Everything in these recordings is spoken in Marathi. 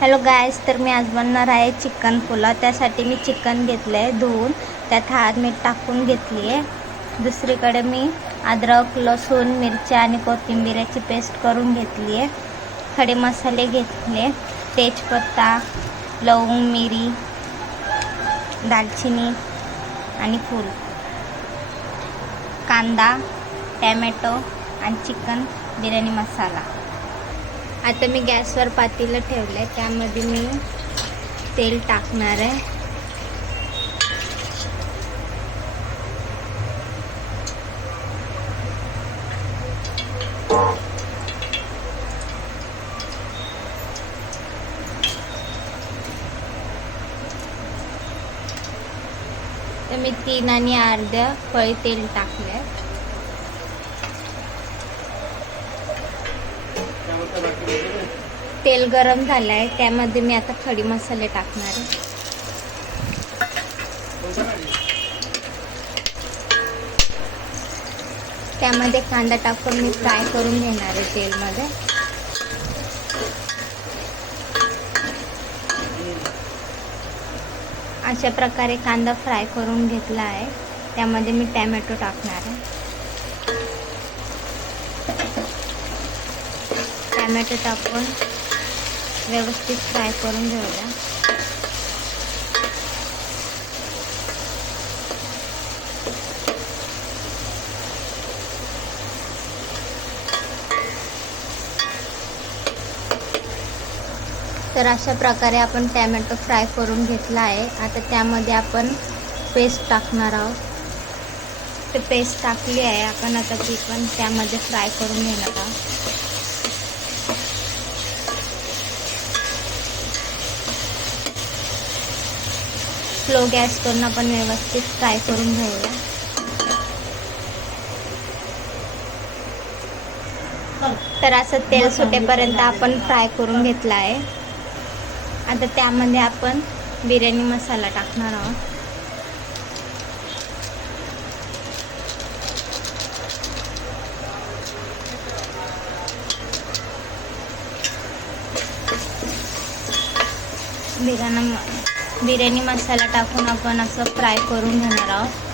हॅलो गायस, तर मी आज बनवणार आहे चिकन पुलाव। त्यासाठी मी चिकन घेतलं आहे धुवून, त्यात हळद मीठ टाकून घेतली आहे। दुसरीकडे मी अद्रक लसूण मिरच्या आणि कोथिंबीरची पेस्ट करून घेतली आहे। खडे मसाले घेतले, तेजपत्ता लवंग मिरी दालचिनी आणि फूल, कांदा टॅमॅटो आणि चिकन बिर्याणी मसाला। आता मी गॅसवर पातेलं ठेवलं आहे, त्यामध्ये मी तेल टाकणार आहे। तर मी 3 आणि अर्ध्या पळी तेल टाकले। तेल गरम झालं आहे, त्यामध्ये मी आता खडी मसाले टाकणार आहे। त्यामध्ये कांदा टाकून मी फ्राय करून घेणार आहे तेलमध्ये। अशा प्रकारे कांदा फ्राय करून घेतला आहे, त्यामध्ये मी टॅमॅटो टाकणार आहे। टॅमॅटो टाकून व्यवस्थित फ्राय करून घेऊया। तर अशा प्रकारे आपण टॅमॅटो फ्राय करून घेतला आहे। आता त्यामध्ये आपण पेस्ट टाकणार आहोत। ते पेस्ट टाकली आहे आपण, आता ती पण त्यामध्ये फ्राय करून घेणार आहोत। स्लो गॅस करून आपण व्यवस्थित फ्राय करून घेऊया। तर असं तेल सुटेपर्यंत आपण फ्राय करून घेतला आहे। आता त्यामध्ये आपण बिर्याणी मसाला टाकणार आहोत। बिर्याणी मसाला टाकून आपण असं फ्राय करून घेणार आहोत।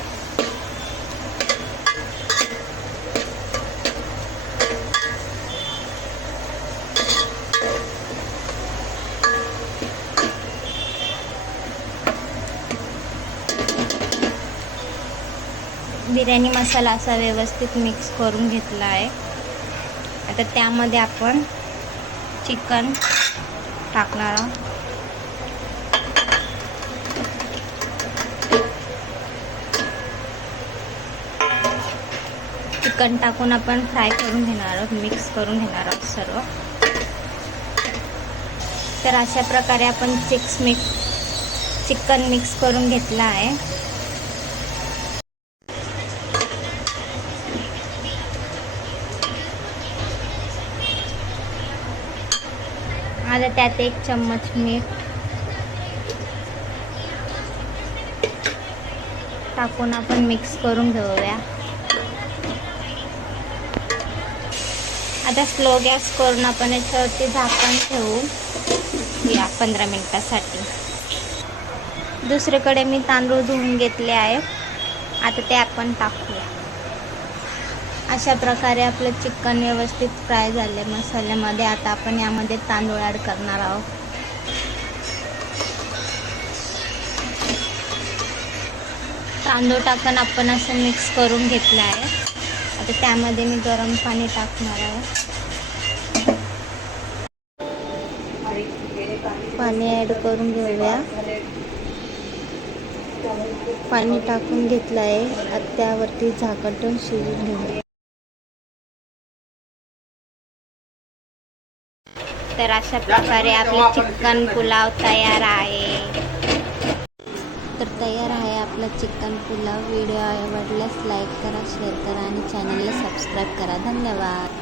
बिर्याणी मसाला असा व्यवस्थित मिक्स करून घेतला आहे। आता त्यामध्ये आपण चिकन टाकणार आहोत। चिकन टाकून आपण फ्राय करून घेणार आहोत, मिक्स करून घेणार आहोत सर्व। तर अशा प्रकारे आपण चिकन मिक्स करून घेतला आहे। आता त्यात 1 चम्मच मीठ टाकून आपण मिक्स करून घेऊया। आता स्लो गॅस करून आपण याच्यावरती झाकण ठेवू या 15 मिनिटासाठी। दुसरीकडे मी तांदूळ धुवून घेतले आहे, आता ते आपण टाकूया। अशा प्रकारे आपलं चिकन व्यवस्थित फ्राय झाले मसाल्यामध्ये। आता आपण यामध्ये तांदूळ ॲड करणार आहोत। तांदूळ टाकून आपण असं मिक्स करून घेतलं आहे। आता त्यामध्ये मी गरम पाणी टाकणार आहे। पाणी ॲड करून घेऊया। पाणी टाकून घेतलं आहे, आता त्यावरती झाकण ठेवून शिजवून घेऊया। तर अशा प्रकारे आपले चिकन पुलाव तयार आहे। तर तयार आहे आपला चिकन पुलाव। व्हिडिओ आवडल्यास लाईक करा, शेअर करा आणि चॅनलला सबस्क्राईब करा। धन्यवाद।